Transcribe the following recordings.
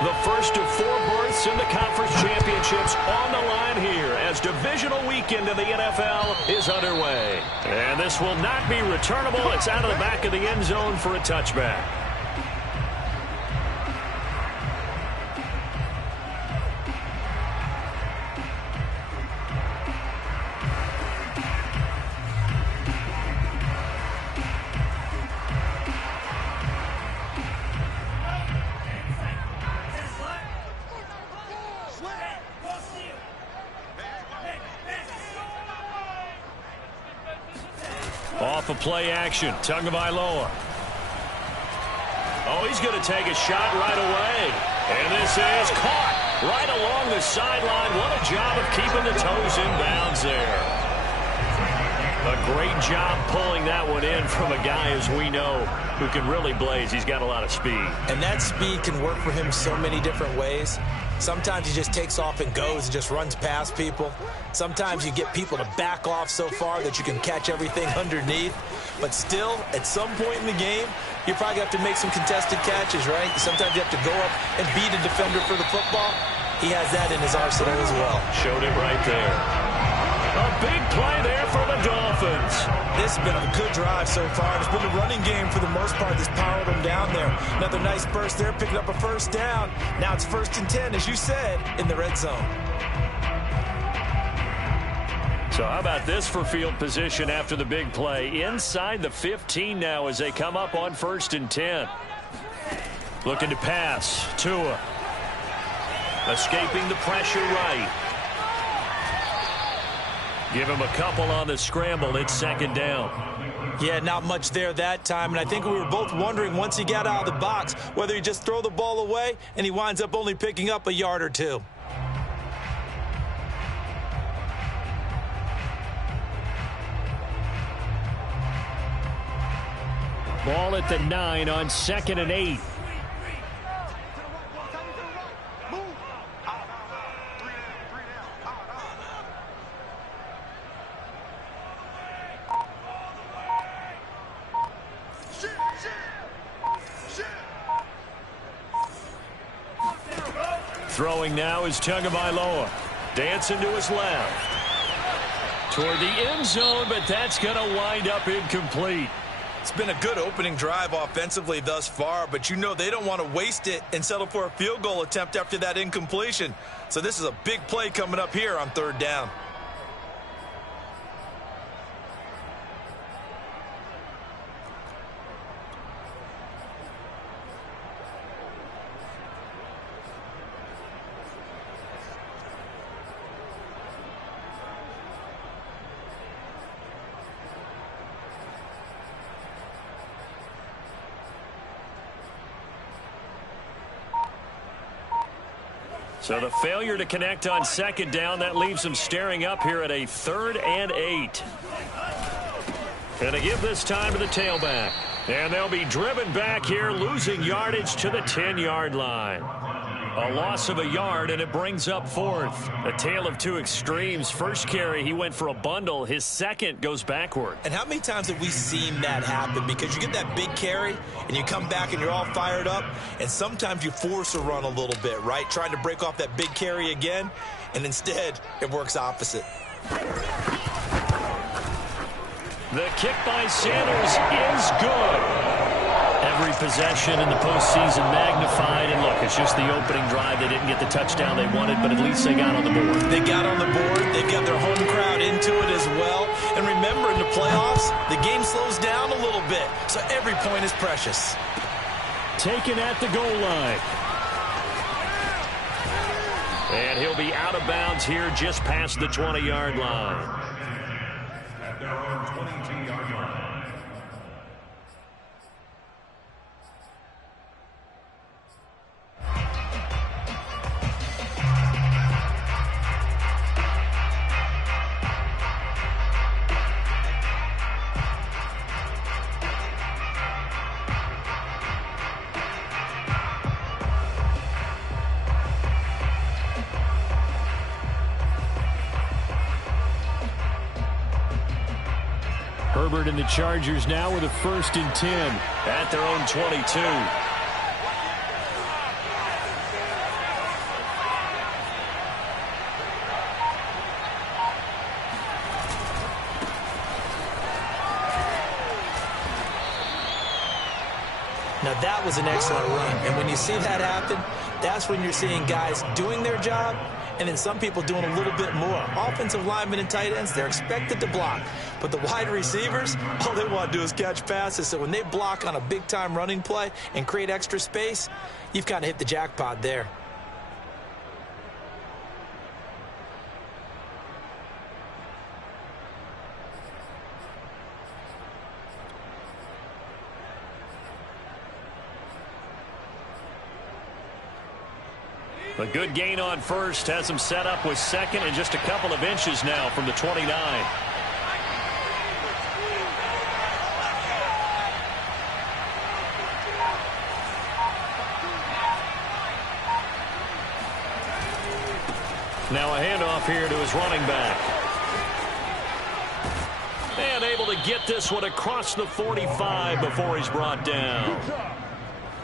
The first of 4 berths in the conference championships on the line here as divisional weekend in the NFL is underway. And this will not be returnable. It's out of the back of the end zone for a touchback. Off of play action, Tagovailoa. Oh, he's going to take a shot right away. And this is caught right along the sideline. What a job of keeping the toes in bounds there. A great job pulling that one in from a guy, as we know, who can really blaze. He's got a lot of speed. And that speed can work for him so many different ways. Sometimes he just takes off and goes and just runs past people. Sometimes you get people to back off so far that you can catch everything underneath. But still, at some point in the game, you probably have to make some contested catches, right? Sometimes you have to go up and beat a defender for the football. He has that in his arsenal as well. Showed it right there. A big play there for the Dolphins. This has been a good drive so far. It's been the running game for the most part that's powered them down there. Another nice burst there, picking up a first down. Now it's 1st and 10, as you said, in the red zone. So how about this for field position after the big play? Inside the 15 now as they come up on 1st and 10. Looking to pass. Tua. Escaping the pressure right. Give him a couple on the scramble. It's 2nd down. Yeah, not much there that time. And I think we were both wondering once he got out of the box whether he just throw the ball away and he winds up only picking up a yard or 2. Ball at the 9 on 2nd and 8. Throwing now is Tagovailoa. Dancing to his left. Toward the end zone, but that's going to wind up incomplete. It's been a good opening drive offensively thus far, but you know they don't want to waste it and settle for a field goal attempt after that incompletion. So this is a big play coming up here on 3rd down. So the failure to connect on 2nd down, that leaves them staring up here at a 3rd and 8. And to give this time to the tailback. And they'll be driven back here, losing yardage to the 10-yard line. A loss of a yard, and it brings up 4th. A tale of 2 extremes. First carry, he went for a bundle. His second goes backward. And how many times have we seen that happen? Because you get that big carry, and you come back and you're all fired up, and sometimes you force a run a little bit, right? Trying to break off that big carry again, and instead it works opposite. The kick by Sanders is good. Every possession in the postseason magnified. And look, it's just the opening drive. They didn't get the touchdown they wanted, but at least they got on the board. They got on the board. They've got their home crowd into it as well. And remember, in the playoffs, the game slows down a little bit. So every point is precious. Taken at the goal line. And he'll be out of bounds here just past the 20-yard line. At their own 22-yard line. Herbert and the Chargers now with a 1st and 10 at their own 22. Now, that was an excellent run. And when you see that happen, that's when you're seeing guys doing their job and then some people doing a little bit more. Offensive linemen and tight ends, they're expected to block. But the wide receivers, all they want to do is catch passes. So when they block on a big-time running play and create extra space, you've kind of hit the jackpot there. A good gain on first has him set up with second and just a couple of inches now from the 29. Now a handoff here to his running back. And able to get this one across the 45 before he's brought down.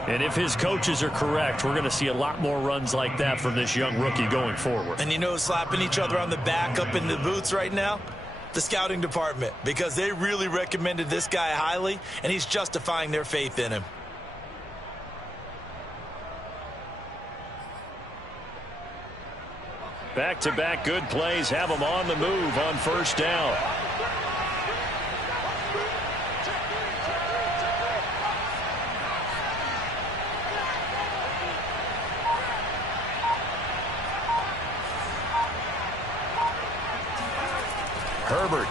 And if his coaches are correct, we're going to see a lot more runs like that from this young rookie going forward. And you know, slapping each other on the back up in the boots right now? The scouting department, because they really recommended this guy highly, and he's justifying their faith in him. Back-to-back good plays have him on the move on first down. Herbert.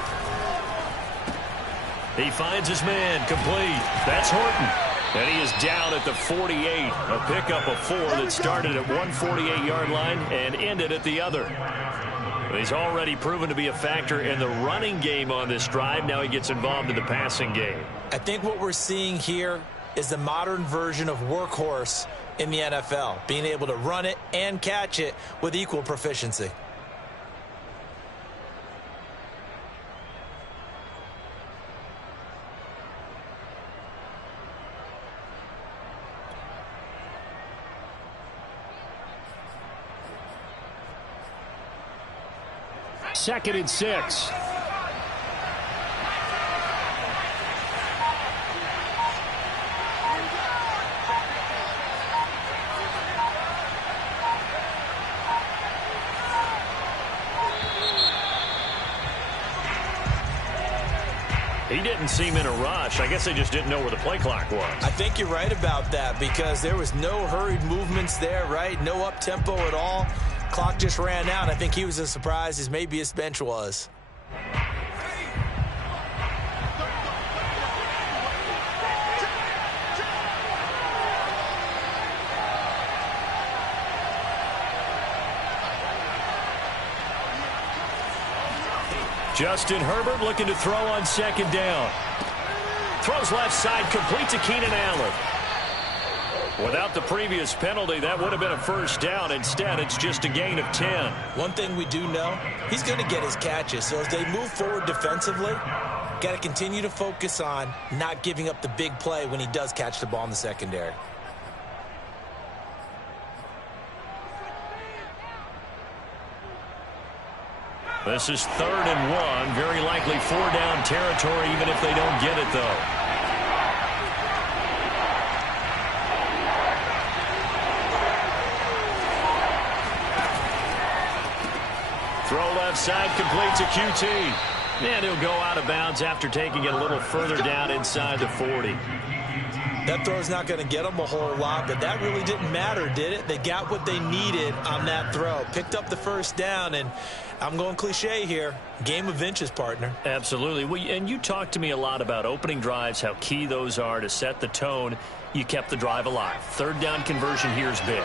He finds his man complete. That's Horton. And he is down at the 48. A pickup of 4 that started at 148-yard line and ended at the other. He's already proven to be a factor in the running game on this drive. Now he gets involved in the passing game. I think what we're seeing here is the modern version of workhorse in the NFL, being able to run it and catch it with equal proficiency. Second and 6. He didn't seem in a rush. I guess they just didn't know where the play clock was. I think you're right about that because there was no hurried movements there, right? No up-tempo at all. Clock just ran out. I think he was as surprised as maybe his bench was. Justin Herbert looking to throw on second down. Throws left side, complete to Keenan Allen. Without the previous penalty, that would have been a first down. Instead, it's just a gain of 10. One thing we do know, he's going to get his catches. So as they move forward defensively, got to continue to focus on not giving up the big play when he does catch the ball in the secondary. This is 3rd and 1. Very likely 4-down territory, even if they don't get it, though. Throw left side, complete to QT. And he'll go out of bounds after taking it a little further down inside the 40. That throw's not going to get them a whole lot, but that really didn't matter, did it? They got what they needed on that throw. Picked up the first down, and I'm going cliche here. Game of inches, partner. Absolutely. Well, and you talked to me a lot about opening drives, how key those are to set the tone. You kept the drive alive. 3rd down conversion here is big.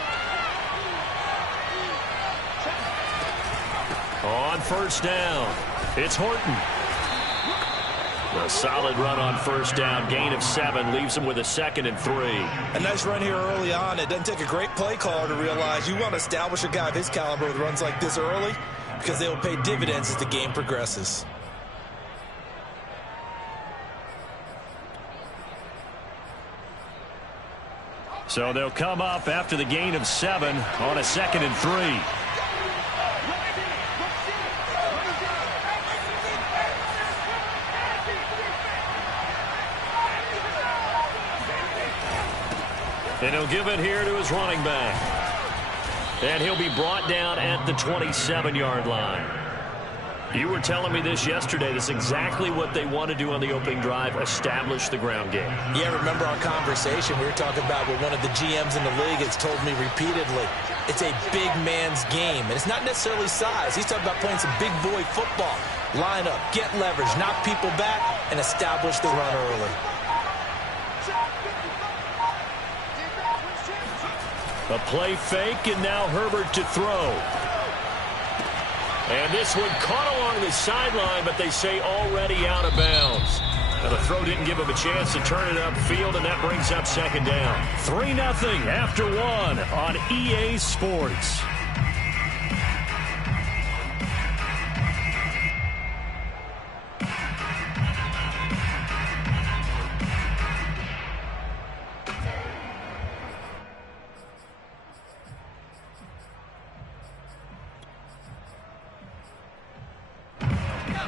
On first down, it's Horton. A solid run on first down, gain of 7, leaves him with a 2nd and 3. A nice run here early on. It doesn't take a great play caller to realize you want to establish a guy of his caliber with runs like this early because they will pay dividends as the game progresses. So they'll come up after the gain of 7 on a 2nd and 3. And he'll give it here to his running back. And he'll be brought down at the 27-yard line. You were telling me this yesterday. This is exactly what they want to do on the opening drive, establish the ground game. Yeah, remember our conversation? We were talking about what one of the GMs in the league has told me repeatedly. It's a big man's game, and it's not necessarily size. He's talking about playing some big boy football. Line up, get leverage, knock people back, and establish the run early. A play fake, and now Herbert to throw. And this one caught along the sideline, but they say already out of bounds. Now the throw didn't give him a chance to turn it upfield, and that brings up second down. 3-0 after one on EA Sports.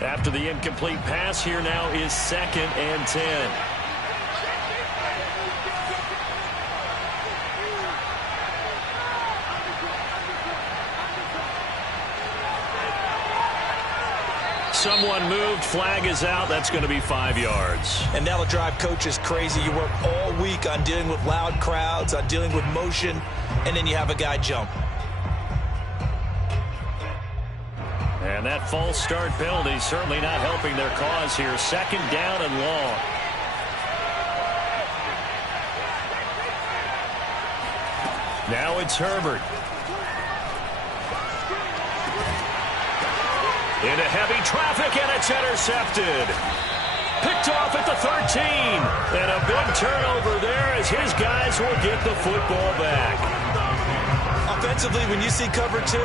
After the incomplete pass, here now is 2nd and 10. Someone moved, flag is out. That's going to be 5 yards. And that'll drive coaches crazy. You work all week on dealing with loud crowds, on dealing with motion, and then you have a guy jump. And that false start penalty certainly not helping their cause here. 2nd down and long. Now it's Herbert. Into heavy traffic, and it's intercepted. Picked off at the 13. And a big turnover there as his guys will get the football back. Offensively, when you see cover 2,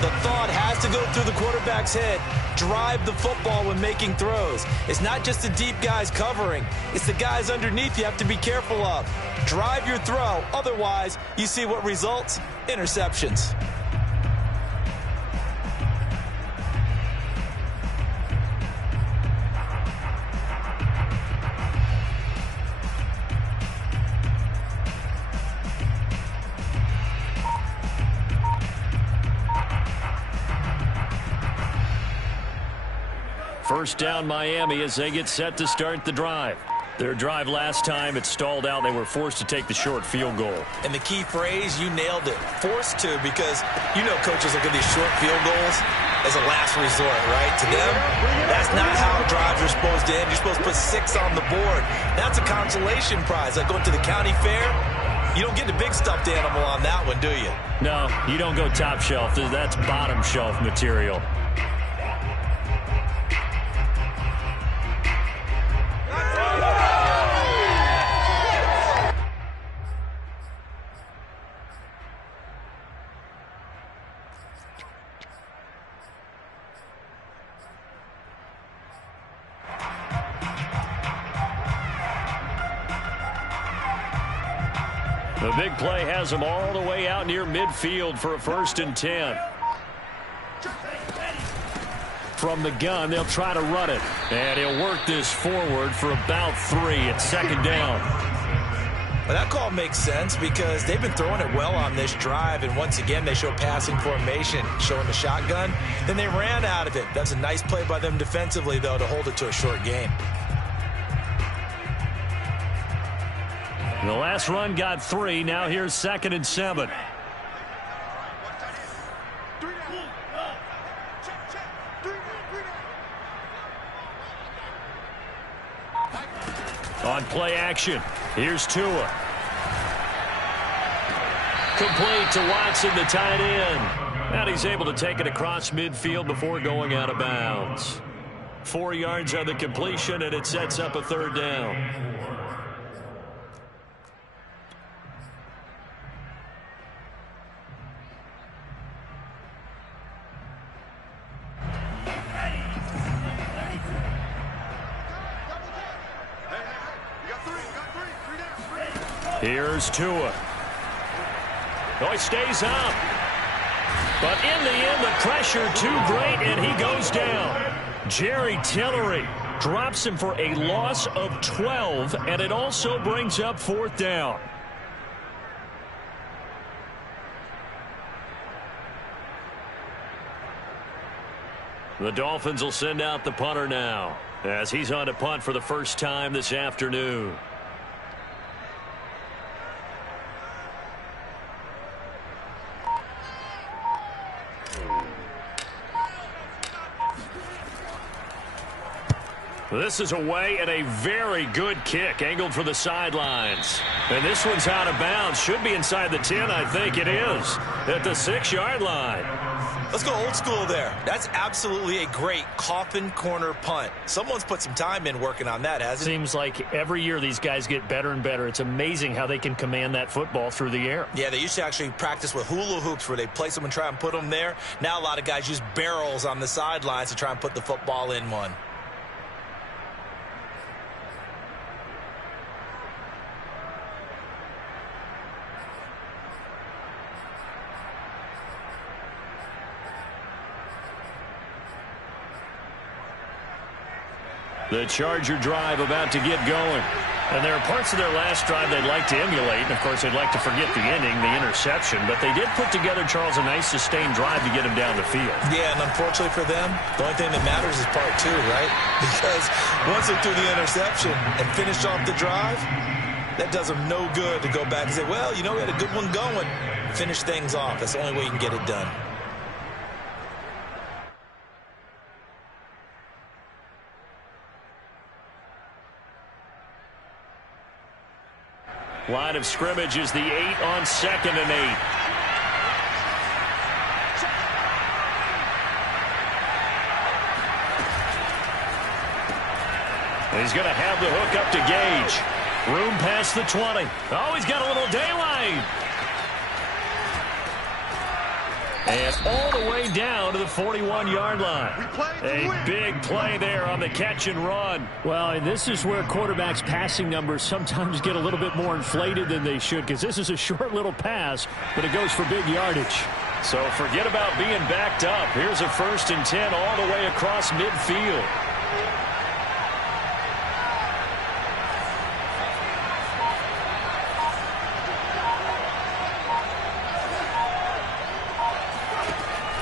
the thought has to go through the quarterback's head. Drive the football when making throws. It's not just the deep guys covering. It's the guys underneath you have to be careful of. Drive your throw. Otherwise, you see what results? Interceptions. First down Miami as they get set to start the drive. Their drive last time, it stalled out. They were forced to take the short field goal. And the key phrase, you nailed it. Forced to, because you know coaches look at these short field goals as a last resort, right? To them, that's not how drives are supposed to end. You're supposed to put 6 on the board. That's a consolation prize. Like going to the county fair, you don't get the big stuffed animal on that one, do you? No, you don't go top shelf. That's bottom shelf material. The big play has them all the way out near midfield for a 1st and 10. From the gun, they'll try to run it. And he'll work this forward for about 3. It's 2nd down. Well, that call makes sense because they've been throwing it well on this drive. And once again, they show passing formation, showing the shotgun. Then they ran out of it. That's a nice play by them defensively, though, to hold it to a short game. The last run got 3. Now here's 2nd and 7. On play action, here's Tua. Complete to Watson, the tight end. And he's able to take it across midfield before going out of bounds. 4 yards on the completion, and it sets up a 3rd down. Here's Tua. Oh, he stays up. But in the end, the pressure too great, and he goes down. Jerry Tillery drops him for a loss of 12, and it also brings up 4th down. The Dolphins will send out the punter now, as he's on to punt for the first time this afternoon. This is away and a very good kick, angled for the sidelines. And this one's out of bounds. Should be inside the 10, I think it is, at the 6-yard line. Let's go old school there. That's absolutely a great coffin corner punt. Someone's put some time in working on that, hasn't it? Seems like every year these guys get better and better. It's amazing how they can command that football through the air. Yeah, they used to actually practice with hula hoops where they place them and try and put them there. Now a lot of guys use barrels on the sidelines to try and put the football in one. The Charger drive about to get going. And there are parts of their last drive they'd like to emulate. And, of course, they'd like to forget the ending, the interception. But they did put together, Charles, a nice sustained drive to get him down the field. Yeah, and unfortunately for them, the only thing that matters is part 2, right? Because once they threw the interception and finished off the drive, that does them no good to go back and say, well, you know, we had a good one going. Finish things off. That's the only way you can get it done. Line of scrimmage is the 8 on 2nd and 8. He's going to have the hook up to Gage. Room past the 20. Oh, he's got a little daylight. And all the way down to the 41-yard line. A big play there on the catch and run. Well, and this is where quarterbacks' passing numbers sometimes get a little bit more inflated than they should, because this is a short little pass, but it goes for big yardage. So forget about being backed up. Here's a 1st and 10 all the way across midfield.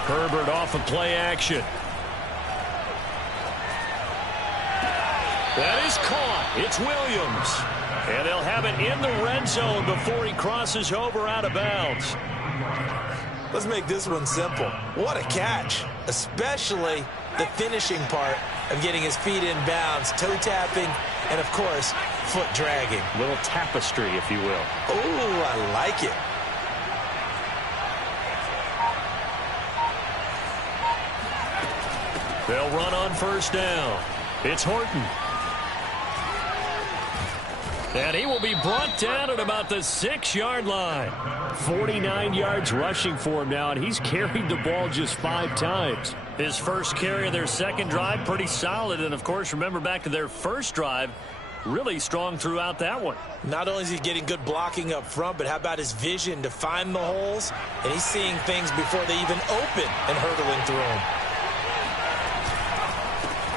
Herbert off of play action. That is caught. It's Williams. And they'll have it in the red zone before he crosses over out of bounds. Let's make this one simple. What a catch, especially the finishing part of getting his feet in bounds, toe tapping, and, of course, foot dragging. Little tapestry, if you will. Oh, I like it. They'll run on 1st down. It's Horton. And he will be brought down at about the 6-yard line. 49 yards rushing for him now, and he's carried the ball just 5 times. His first carry of their second drive, pretty solid. And, of course, remember back to their first drive, really strong throughout that one. Not only is he getting good blocking up front, but how about his vision to find the holes? And he's seeing things before they even open and hurtling through them.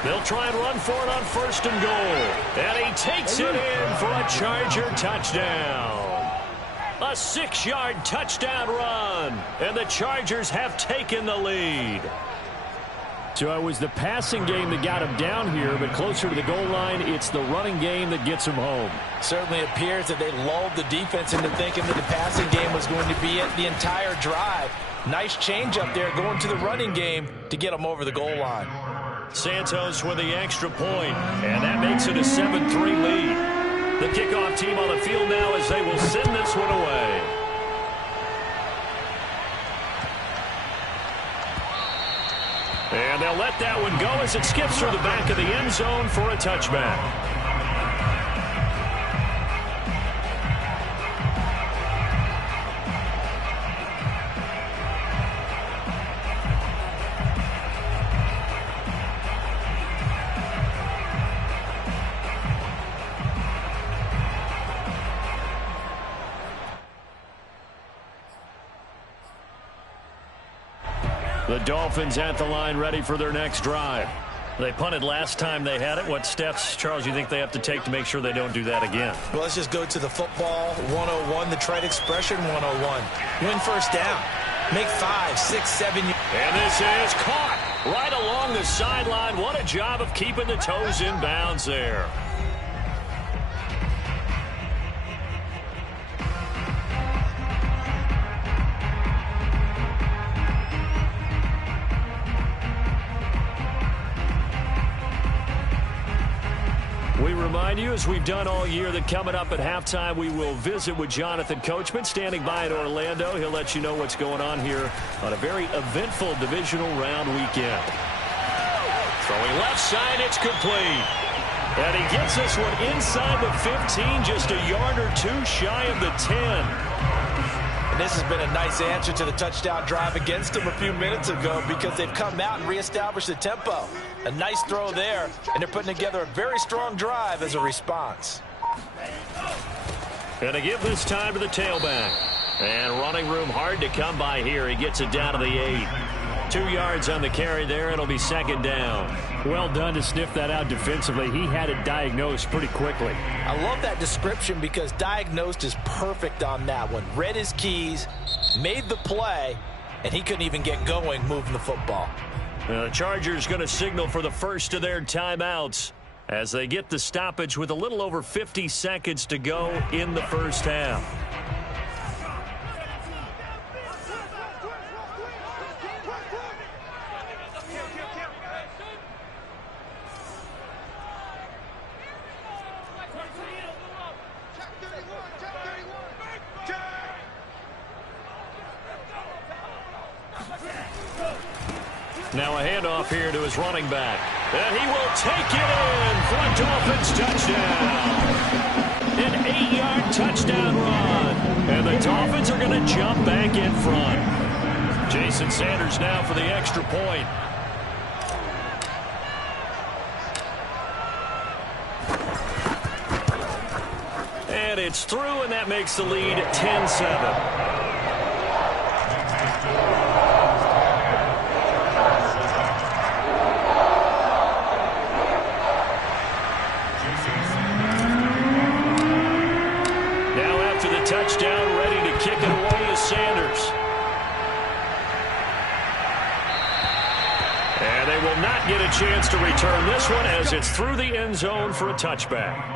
They'll try and run for it on 1st and goal. And he takes it in for a Charger touchdown. A 6-yard touchdown run. And the Chargers have taken the lead. So it was the passing game that got him down here, but closer to the goal line, it's the running game that gets him home. Certainly appears that they lulled the defense into thinking that the passing game was going to be it the entire drive. Nice change up there going to the running game to get them over the goal line. Santos with the extra point, and that makes it a 7-3 lead. The kickoff team on the field now as they will send this one away. And they'll let that one go as it skips through the back of the end zone for a touchback. The Dolphins at the line ready for their next drive. They punted last time they had it. What steps, Charles, you think they have to take to make sure they don't do that again? Well, let's just go to the football 101, the trade expression 101. Win 1st down. Make 5, 6, 7. And this is caught right along the sideline. What a job of keeping the toes in bounds there. We remind you, as we've done all year, that coming up at halftime, we will visit with Jonathan Coachman, standing by in Orlando. He'll let you know what's going on here on a very eventful divisional round weekend. Throwing left side, it's complete. And he gets this one inside the 15, just a yard or two shy of the 10. And this has been a nice answer to the touchdown drive against them a few minutes ago, because they've come out and reestablished the tempo. A nice throw there, and they're putting together a very strong drive as a response. Going to give this time to the tailback. And running room hard to come by here. He gets it down to the 8. 2 yards on the carry there. It'll be second down. Well done to sniff that out defensively. He had it diagnosed pretty quickly. I love that description, because diagnosed is perfect on that one. Read his keys, made the play, and he couldn't even get going moving the football. The Chargers going to signal for the first of their timeouts as they get the stoppage with a little over 50 seconds to go in the first half. Now a handoff here to his running back. And he will take it in for a Dolphins touchdown. An 8-yard touchdown run. And the Dolphins are going to jump back in front. Jason Sanders now for the extra point. And it's through, and that makes the lead 10-7. Touchdown, ready to kick it away is Sanders. And they will not get a chance to return this one, as it's through the end zone for a touchback.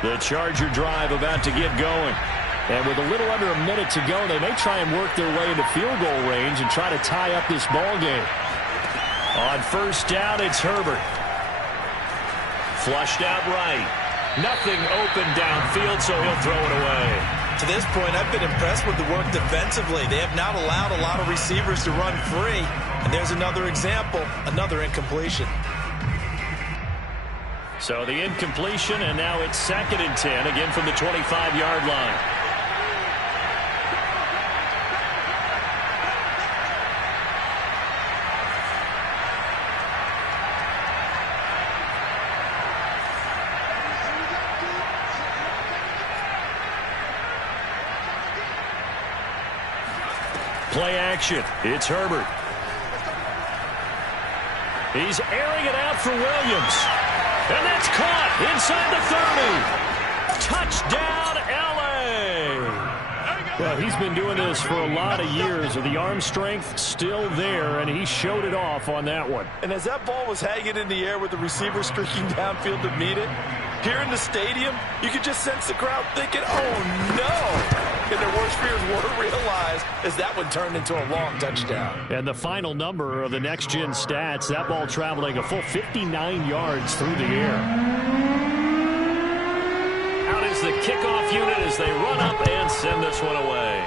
The Charger drive about to get going. And with a little under a minute to go, they may try and work their way into field goal range and try to tie up this ball game. On first down, it's Herbert. Flushed out right. Nothing open downfield, so he'll throw it away. To this point, I've been impressed with the work defensively. They have not allowed a lot of receivers to run free. And there's another example, another incompletion. So the incompletion, and now it's 2nd and 10, again from the 25-yard line. Play action. It's Herbert. He's airing it out for Williams. And that's caught inside the 30. Touchdown, L.A. Well, he's been doing this for a lot of years, with the arm strength still there, and he showed it off on that one. And as that ball was hanging in the air with the receiver streaking downfield to meet it, here in the stadium, you could just sense the crowd thinking, oh, no. And their worst fears were realized as that one turned into a long touchdown. And the final number of the next-gen stats, that ball traveling a full 59 yards through the air. Out is the kickoff unit as they run up and send this one away.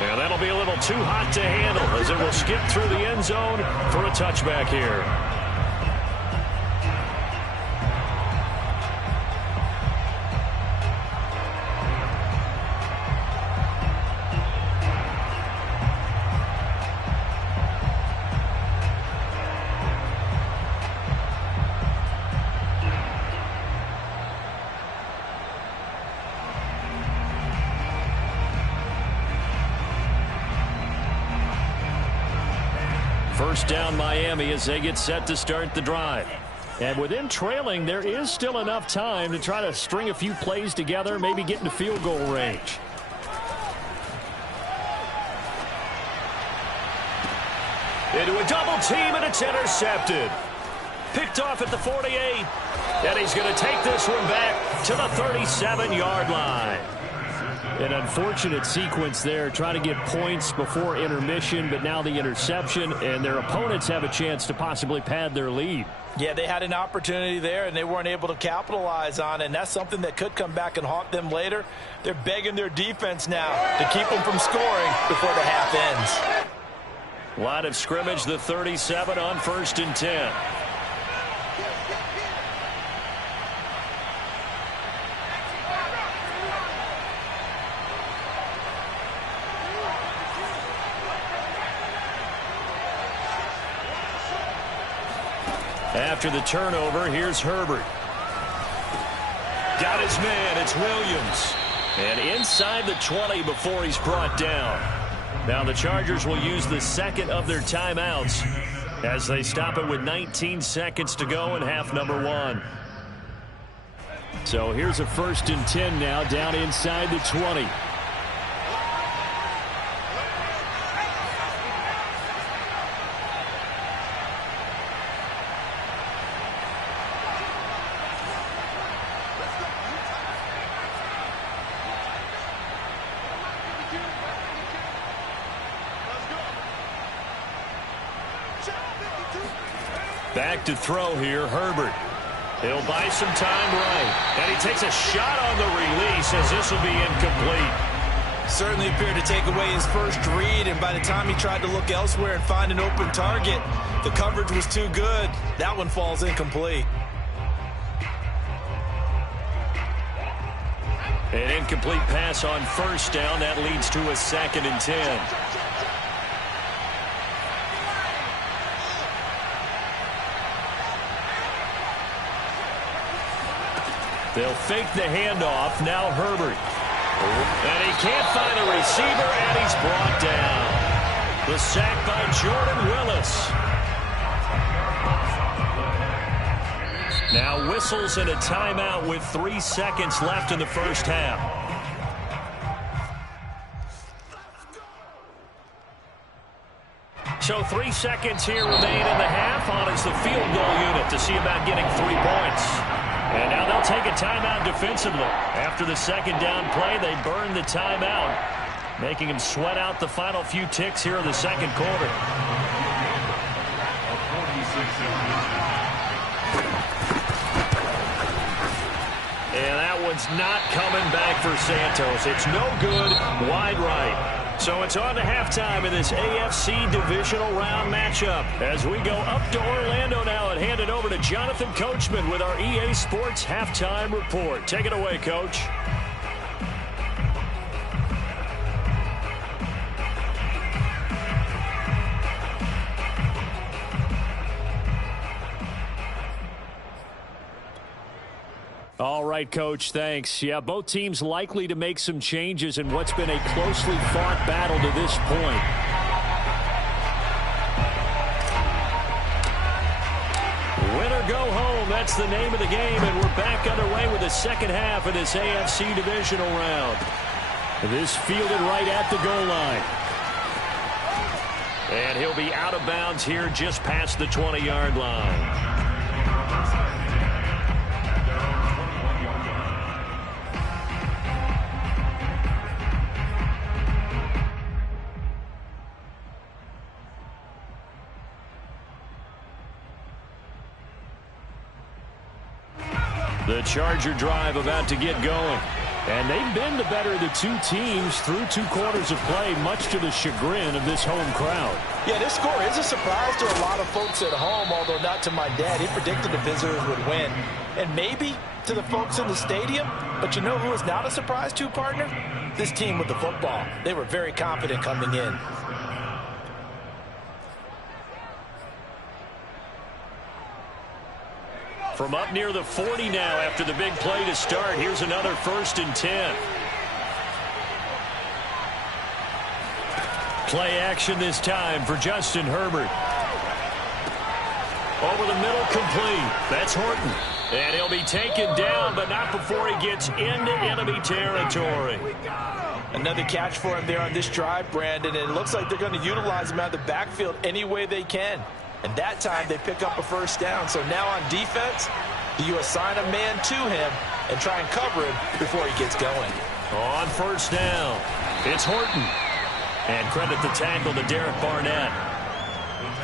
And that'll be a little too hot to handle as it will skip through the end zone for a touchback here. First down Miami as they get set to start the drive. And with them trailing, there is still enough time to try to string a few plays together, maybe get into field goal range. Into a double team, and it's intercepted. Picked off at the 48. And he's going to take this one back to the 37-yard line. An unfortunate sequence there, trying to get points before intermission, but now the interception, and their opponents have a chance to possibly pad their lead. Yeah, they had an opportunity there, and they weren't able to capitalize on it, and that's something that could come back and haunt them later. They're begging their defense now to keep them from scoring before the half ends. Line of scrimmage, the 37 on 1st and 10. After the turnover, here's Herbert. Got his man, it's Williams. And inside the 20 before he's brought down. Now the Chargers will use the second of their timeouts as they stop it with 19 seconds to go in half number 1. So here's a 1st and 10 now down inside the 20. Back to throw here, Herbert. He'll buy some time right. And he takes a shot on the release as this will be incomplete. Certainly appeared to take away his first read, and by the time he tried to look elsewhere and find an open target, the coverage was too good. That one falls incomplete. An incomplete pass on 1st down. That leads to a 2nd and 10. They'll fake the handoff. Now Herbert. And he can't find a receiver, and he's brought down. The sack by Jordan Willis. Now whistles and a timeout with 3 seconds left in the first half. So 3 seconds here remain in the half. On is the field goal unit to see about getting 3 points. And now they'll take a timeout defensively. After the second down play, they burn the timeout, making him sweat out the final few ticks here in the second quarter. And that one's not coming back for Santos. It's no good, wide right. So it's on to halftime in this AFC divisional round matchup as we go up to Orlando now and hand it over to Jonathan Coachman with our EA Sports Halftime Report. Take it away, Coach. All right, Coach, thanks. Yeah, both teams likely to make some changes in what's been a closely fought battle to this point. Win or go home, that's the name of the game, and we're back underway with the second half of this AFC divisional round. This fielded right at the goal line. And he'll be out of bounds here just past the 20-yard line. The Charger drive about to get going. And they've been the better of the two teams through 2 quarters of play, much to the chagrin of this home crowd. Yeah, this score is a surprise to a lot of folks at home, although not to my dad. He predicted the visitors would win. And maybe to the folks in the stadium. But you know who is not a surprise to, partner? This team with the football. They were very confident coming in. From up near the 40 now after the big play to start. Here's another 1st and 10. Play action this time for Justin Herbert. Over the middle, complete. That's Horton. And he'll be taken down, but not before he gets into enemy territory. Another catch for him there on this drive, Brandon, and it looks like they're going to utilize him out of the backfield any way they can. And that time they pick up a first down. So now on defense, you assign a man to him and try and cover him before he gets going. On first down, it's Horton. And credit the tackle to Derek Barnett.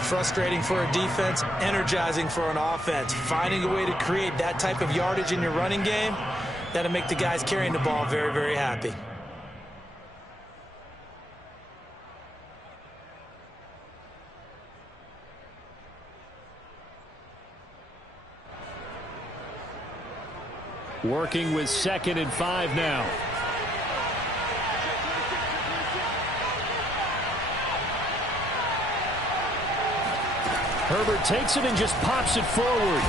Frustrating for a defense, energizing for an offense. Finding a way to create that type of yardage in your running game, that'll make the guys carrying the ball very, very happy. Working with 2nd and 5 now. Herbert takes it and just pops it forward.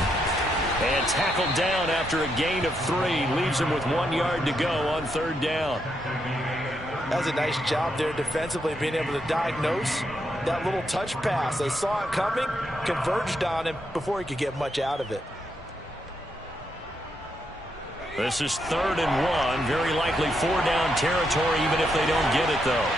And tackled down after a gain of 3. Leaves him with 1 yard to go on 3rd down. That was a nice job there defensively, being able to diagnose that little touch pass. They saw it coming, converged on him before he could get much out of it. This is 3rd and 1. Very likely 4-down territory, even if they don't get it, though.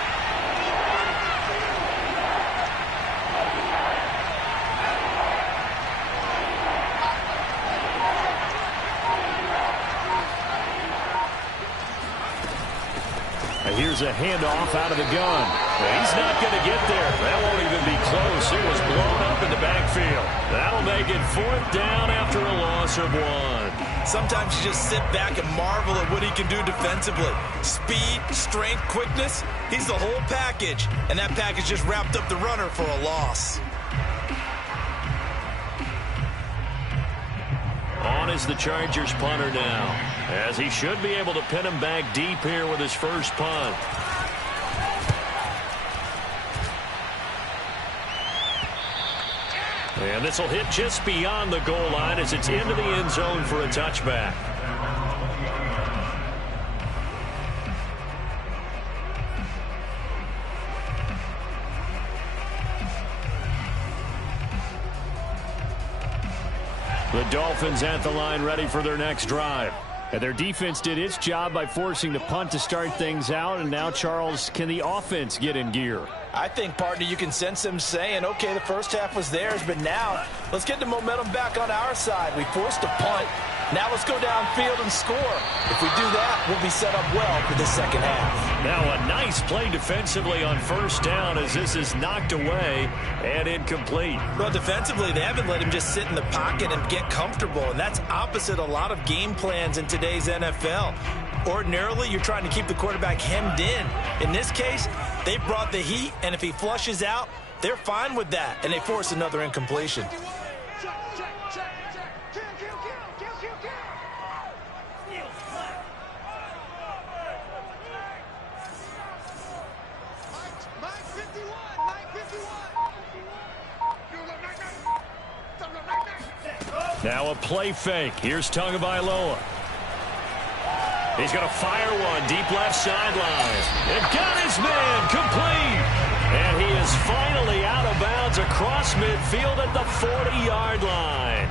Here's a handoff out of the gun. He's not going to get there. That won't even be close. It was blown up in the backfield. That'll make it 4th down after a loss of 1. Sometimes you just sit back and marvel at what he can do defensively. Speed, strength, quickness. He's the whole package. And that package just wrapped up the runner for a loss. On is the Chargers punter now, as he should be able to pin him back deep here with his first punt. And this will hit just beyond the goal line as it's into the end zone for a touchback. The Dolphins at the line, ready for their next drive. And their defense did its job by forcing the punt to start things out. And now, Charles, can the offense get in gear? I think, partner, you can sense them saying, okay, the first half was theirs, but now let's get the momentum back on our side. We forced a punt. Now let's go downfield and score. If we do that, we'll be set up well for the second half. Now a nice play defensively on first down as this is knocked away and incomplete. Well, defensively, they haven't let him just sit in the pocket and get comfortable, and that's opposite a lot of game plans in today's NFL. Ordinarily, you're trying to keep the quarterback hemmed in. In this case, they brought the heat, and if he flushes out, they're fine with that, and they force another incompletion. Now a play fake. Here's Tagovailoa. He's going to fire one deep left sideline. And got his man complete. And he is finally out of bounds across midfield at the 40-yard line.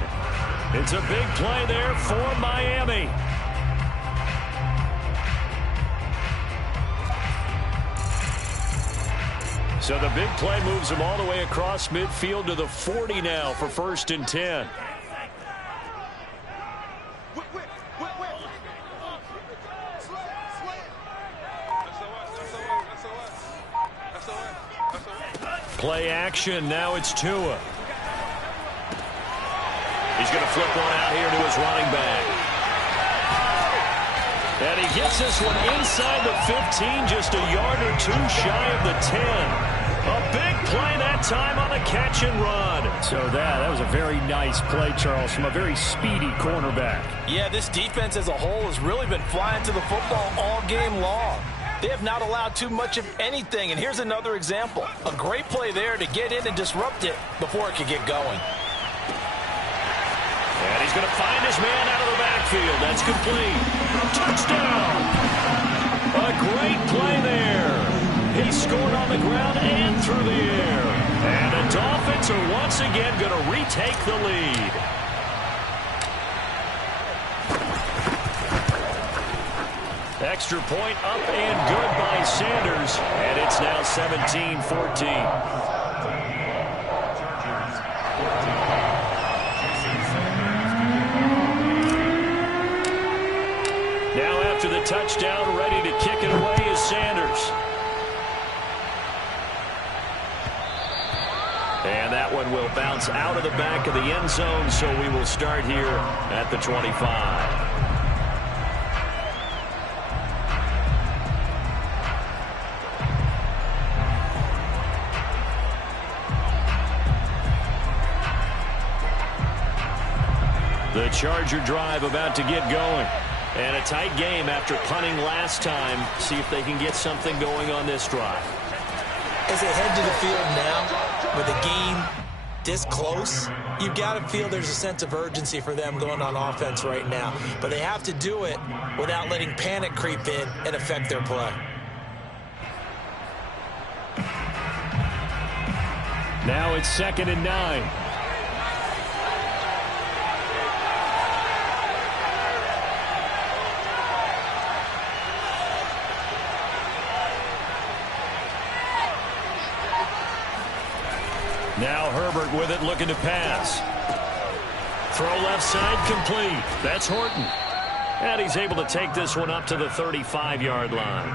It's a big play there for Miami. So the big play moves him all the way across midfield to the 40 now for 1st and 10. Play action. Now it's Tua. He's going to flip one out here to his running back. And he gets this one inside the 15, just a yard or two shy of the 10. A big play that time on a catch and run. So that was a very nice play, Charles, from a very speedy cornerback. Yeah, this defense as a whole has really been flying to the football all game long. They have not allowed too much of anything, and here's another example. A great play there to get in and disrupt it before it could get going. And he's going to find his man out of the backfield. That's complete. Touchdown! A great play there. He scored on the ground and through the air. And the Dolphins are once once again going to retake the lead. Extra point up and good by Sanders, and it's now 17-14. Now after the touchdown, ready to kick it away is Sanders. And that one will bounce out of the back of the end zone, so we will start here at the 25. The Charger drive about to get going. And a tight game after punting last time. See if they can get something going on this drive. As they head to the field now, with a game this close, you've got to feel there's a sense of urgency for them going on offense right now. But they have to do it without letting panic creep in and affect their play. Now it's 2nd and 9. Now Herbert with it, looking to pass. Throw left side, complete. That's Horton. And he's able to take this one up to the 35-yard line.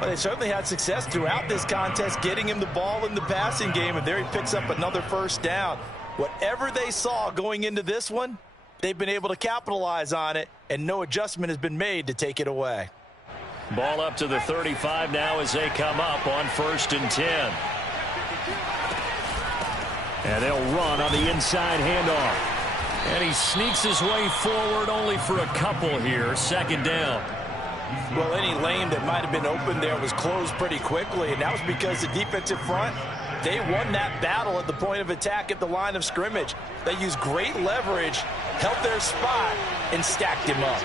Well, they certainly had success throughout this contest getting him the ball in the passing game, and there he picks up another first down. Whatever they saw going into this one, they've been able to capitalize on it, and no adjustment has been made to take it away. Ball up to the 35 now as they come up on 1st and 10. And they'll run on the inside handoff. And he sneaks his way forward only for a couple here. 2nd down. Well, any lane that might have been open there was closed pretty quickly, and that was because the defensive front, they won that battle at the point of attack at the line of scrimmage. They used great leverage, held their spot, and stacked him up.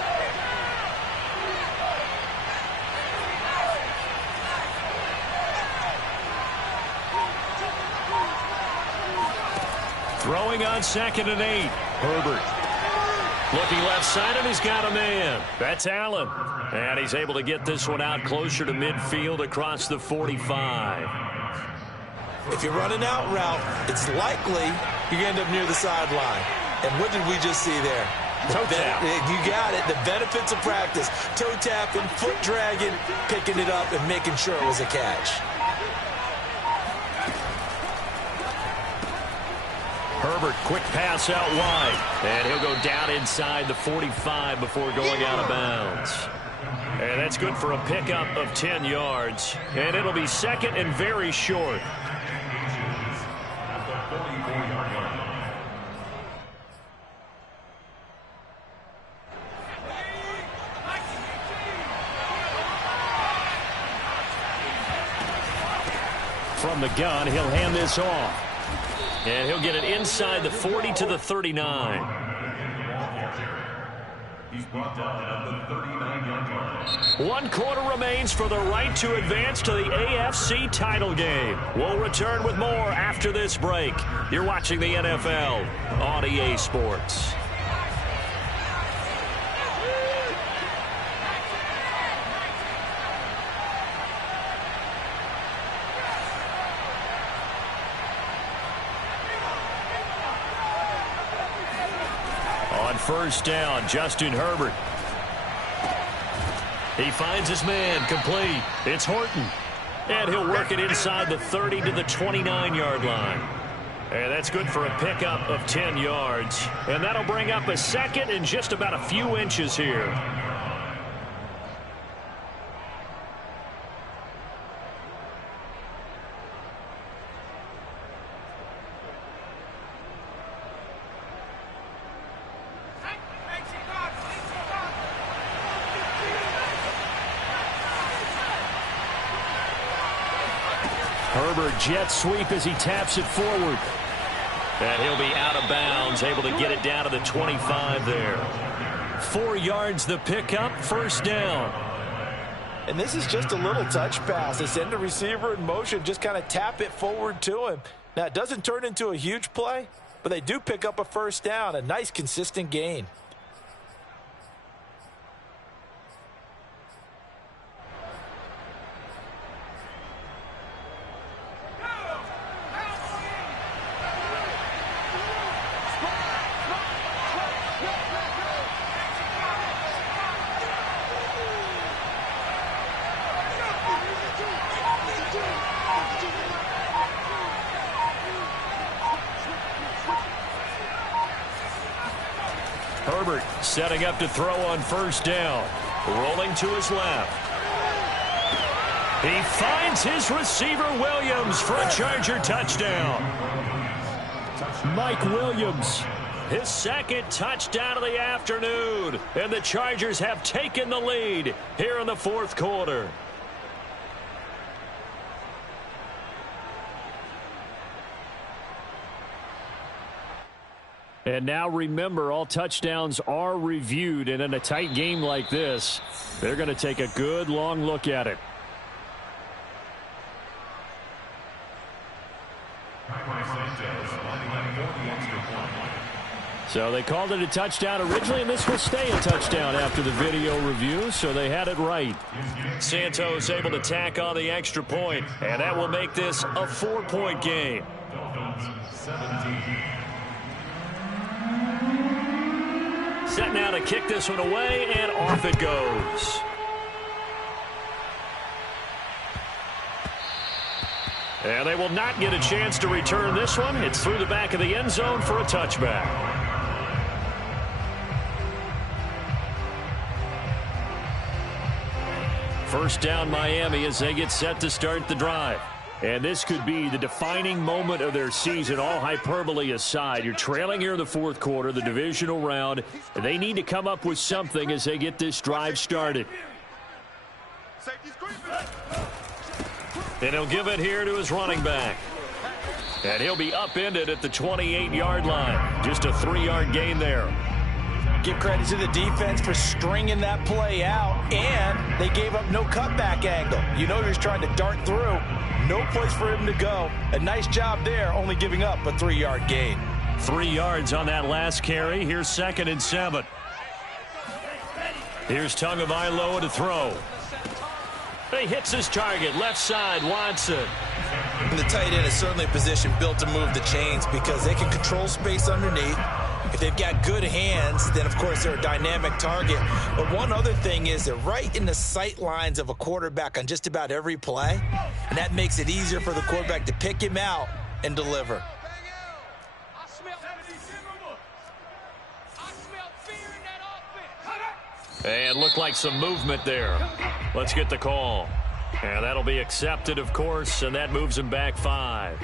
Throwing on 2nd and 8. Herbert. Looking left side, and he's got a man. That's Allen. And he's able to get this one out closer to midfield across the 45. If you run an out route, it's likely you end up near the sideline. And what did we just see there? Toe tap. You got it. The benefits of practice. Toe tapping, foot dragging, picking it up, and making sure it was a catch. Herbert, quick pass out wide. And he'll go down inside the 45 before going out of bounds. And that's good for a pickup of 10 yards. And it'll be 2nd and very short. From the gun, he'll hand this off. And he'll get it inside the 40 to the 39. He's brought down at the 39-yard line. 1 quarter remains for the right to advance to the AFC title game. We'll return with more after this break. You're watching the NFL on EA Sports. On 1st down, Justin Herbert. He finds his man, complete. It's Horton. And he'll work it inside the 30 to the 29-yard line. And that's good for a pickup of 10 yards. And that'll bring up a 2nd and just about a few inches here. Herbert jet sweep as he taps it forward. And he'll be out of bounds, able to get it down to the 25 there. 4 yards the pickup, 1st down. And this is just a little touch pass. They send the receiver in motion, just kind of tap it forward to him. Now, it doesn't turn into a huge play, but they do pick up a first down, a nice, consistent gain. Herbert setting up to throw on first down. Rolling to his left. He finds his receiver Williams for a Charger touchdown. Mike Williams, his second touchdown of the afternoon. And the Chargers have taken the lead here in the fourth quarter. And now remember, all touchdowns are reviewed, and in a tight game like this, they're going to take a good long look at it. So they called it a touchdown originally, and this will stay a touchdown after the video review, so they had it right. Santos able to tack on the extra point, and that will make this a 4-point game. Set now to kick this one away, and off it goes. And they will not get a chance to return this one. It's through the back of the end zone for a touchback. First down Miami as they get set to start the drive. And this could be the defining moment of their season, all hyperbole aside. You're trailing here in the fourth quarter, the divisional round. And they need to come up with something as they get this drive started. And he'll give it here to his running back. And he'll be upended at the 28-yard line. Just a 3-yard gain there. Give credit to the defense for stringing that play out, and they gave up no cutback angle. You know he was trying to dart through. No place for him to go. A nice job there, only giving up a 3-yard gain. 3 yards on that last carry. Here's 2nd and 7. Here's Tagovailoa to throw. He hits his target, left side, Watson. And the tight end is certainly a position built to move the chains because they can control space underneath. If they've got good hands, then, of course, they're a dynamic target. But one other thing is they're right in the sight lines of a quarterback on just about every play, and that makes it easier for the quarterback to pick him out and deliver. And looked like some movement there. Let's get the call. And that'll be accepted, of course, and that moves him back 5.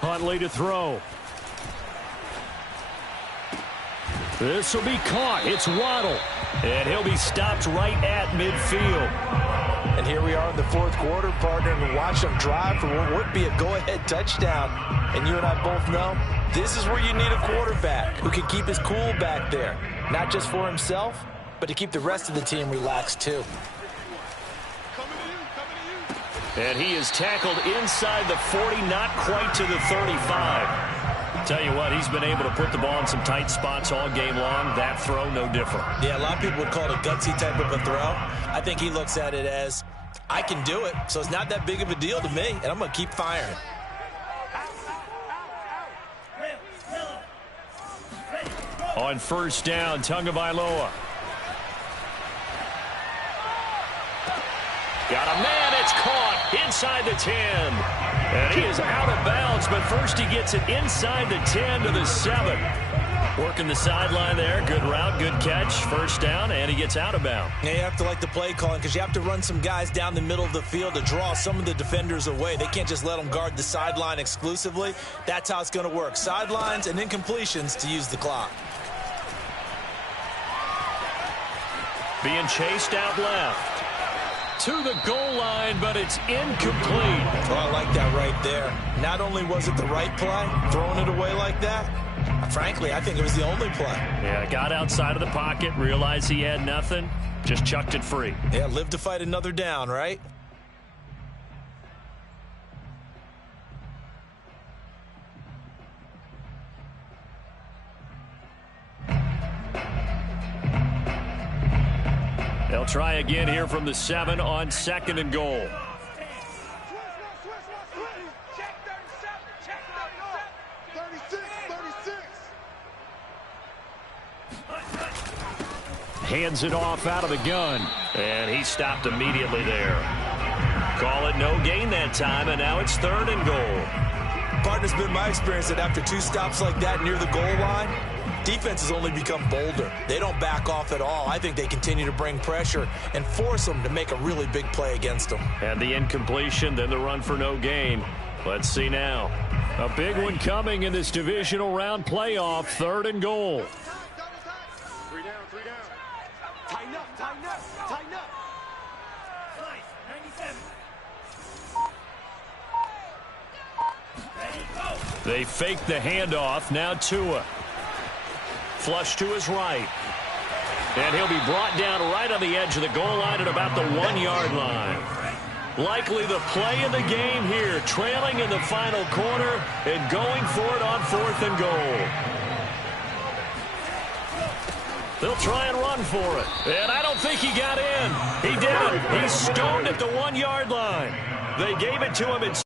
Huntley to throw. This will be caught. It's Waddle. And he'll be stopped right at midfield. And here we are in the fourth quarter, partner, and watch them drive for what would be a go-ahead touchdown. And you and I both know this is where you need a quarterback who can keep his cool back there. Not just for himself, but to keep the rest of the team relaxed too. And he is tackled inside the 40, not quite to the 35. Tell you what, he's been able to put the ball in some tight spots all game long. That throw, no different. Yeah, a lot of people would call it a gutsy type of a throw. I think he looks at it as, I can do it, so it's not that big of a deal to me, and I'm going to keep firing. On first down, Tagovailoa. Got a man, it's caught inside the 10. And he is out of bounds, but first he gets it inside the 10 to the 7. Working the sideline there. Good route, good catch. First down, and he gets out of bounds. Yeah, you have to like the play calling because you have to run some guys down the middle of the field to draw some of the defenders away. They can't just let them guard the sideline exclusively. That's how it's going to work. Sidelines and incompletions to use the clock. being chased out left. To the goal line, but it's incomplete. Oh, I like that right there. Not only was it the right play, throwing it away like that, frankly, I think it was the only play. Yeah, got outside of the pocket, realized he had nothing, just chucked it free. Yeah, live to fight another down, right? They'll try again here from the 7 on 2nd and goal. Hands it off out of the gun. And he stopped immediately there. Call it no gain that time, and now it's 3rd and goal. Partner's been my experience that after 2 stops like that near the goal line, defense has only become bolder. They don't back off at all. I think they continue to bring pressure and force them to make a really big play against them. And the incompletion, then the run for no gain. Let's see now. A big one coming in this divisional round playoff, 3rd and goal. 3 down, 3 down. Tighten up, tighten up, tighten up. 97. They fake the handoff. Now Tua. Flush to his right. And he'll be brought down right on the edge of the goal line at about the 1-yard line. Likely the play of the game here, trailing in the final quarter and going for it on 4th and goal. They'll try and run for it. And I don't think he got in. He didn't. He's stoned at the 1-yard line. They gave it to him inside.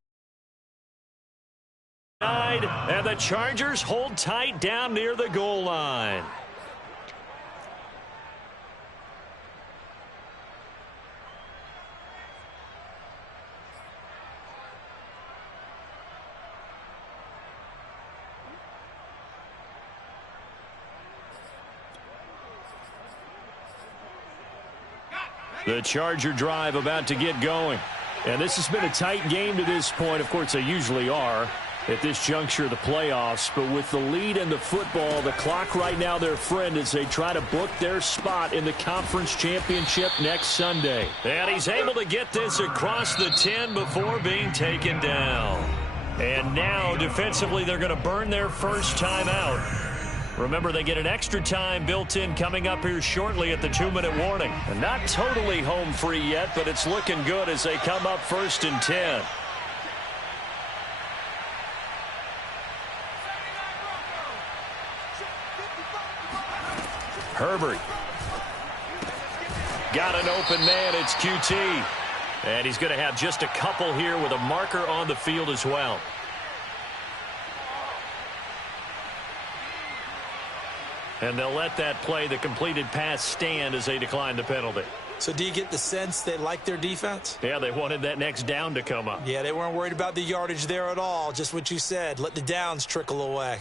And the Chargers hold tight down near the goal line. The Charger drive about to get going. And this has been a tight game to this point. Of course, they usually are at this juncture of the playoffs. But with the lead in the football, the clock right now their friend as they try to book their spot in the conference championship next Sunday. And he's able to get this across the 10 before being taken down. And now, defensively, they're going to burn their first time out. Remember, they get an extra time built in coming up here shortly at the 2-minute warning. And not totally home free yet, but it's looking good as they come up 1st and 10. Herbert. Got an open man. It's QT. And he's going to have just a couple here with a marker on the field as well. And they'll let that play, the completed pass, stand as they decline the penalty. So do you get the sense they like their defense? Yeah, they wanted that next down to come up. Yeah, they weren't worried about the yardage there at all. Just what you said. Let the downs trickle away.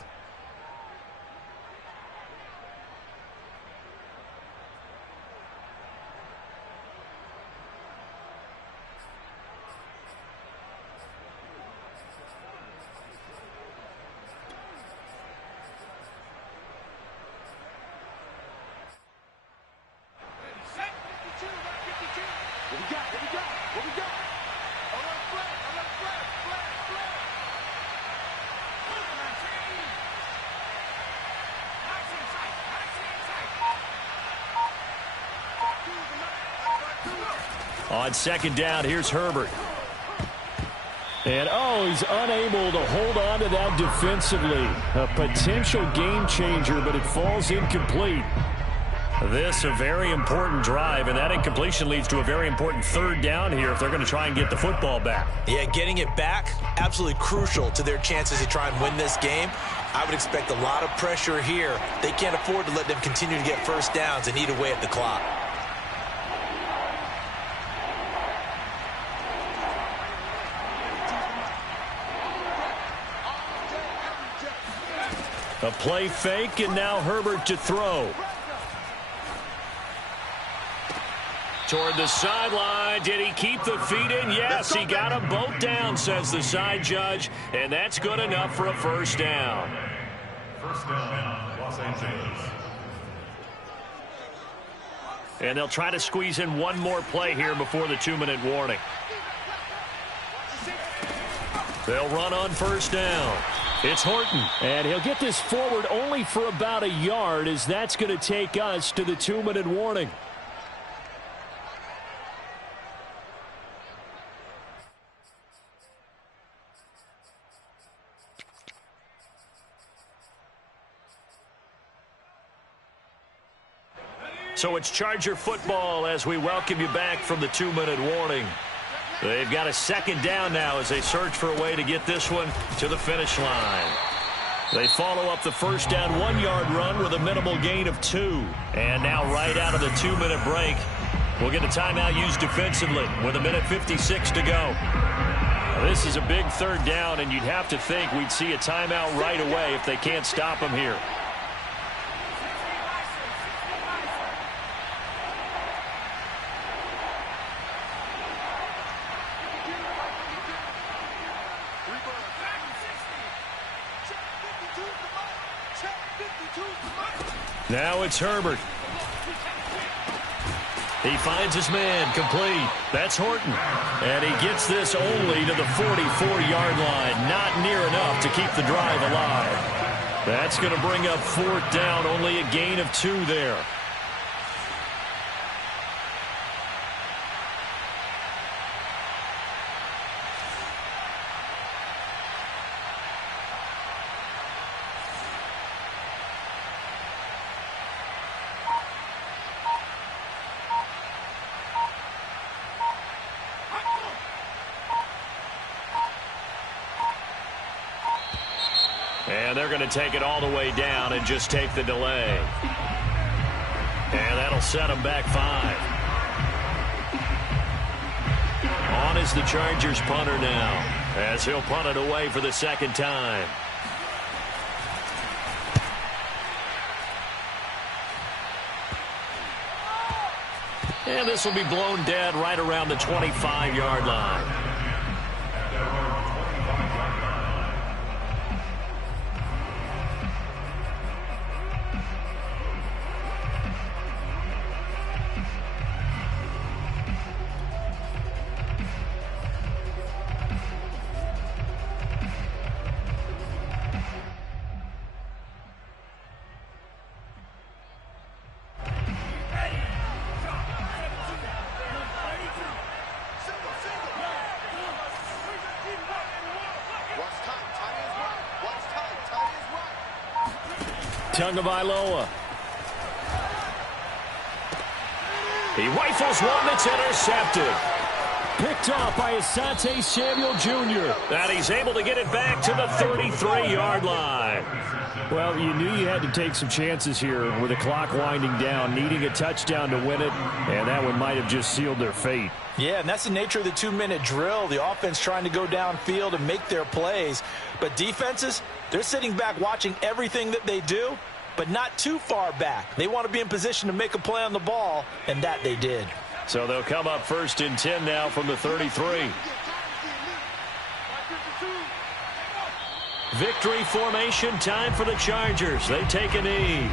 On 2nd down, here's Herbert. And, he's unable to hold on to that defensively. A potential game changer, but it falls incomplete. This a very important drive, and that incompletion leads to a very important 3rd down here if they're going to try and get the football back. Yeah, getting it back, absolutely crucial to their chances to try and win this game. I would expect a lot of pressure here. They can't afford to let them continue to get first downs and eat away at the clock. A play fake, and now Herbert to throw. Toward the sideline. Did he keep the feet in? Yes, he got them both down, says the side judge. And that's good enough for a 1st down. 1st down, Los Angeles. And they'll try to squeeze in one more play here before the 2-minute warning. They'll run on first down. It's Horton. And he'll get this forward only for about a yard, as that's going to take us to the 2-minute warning. So it's Charger football as we welcome you back from the 2-minute warning. They've got a second down now as they search for a way to get this one to the finish line. They follow up the first down 1-yard run with a minimal gain of 2. And now right out of the 2-minute break, we'll get a timeout used defensively with 1:56 to go. This is a big third down, and you'd have to think we'd see a timeout right away if they can't stop them here. Now it's Herbert. He finds his man, complete. That's Horton. And he gets this only to the 44-yard line. Not near enough to keep the drive alive. That's going to bring up fourth down, only a gain of 2 there. And they're going to take it all the way down and just take the delay. And that'll set them back 5. On is the Chargers punter now, as he'll punt it away for the second time. And this will be blown dead right around the 25-yard line. Tagovailoa. He rifles one that's intercepted. Picked off by Asante Samuel Jr. And he's able to get it back to the 33-yard line. Well, you knew you had to take some chances here with the clock winding down, needing a touchdown to win it, and that one might have just sealed their fate. Yeah, and that's the nature of the 2-minute drill. The offense trying to go downfield and make their plays. But defenses, they're sitting back watching everything that they do, but not too far back. They want to be in position to make a play on the ball, and that they did. So they'll come up 1st and 10 now from the 33. Victory formation time for the Chargers. They take a knee.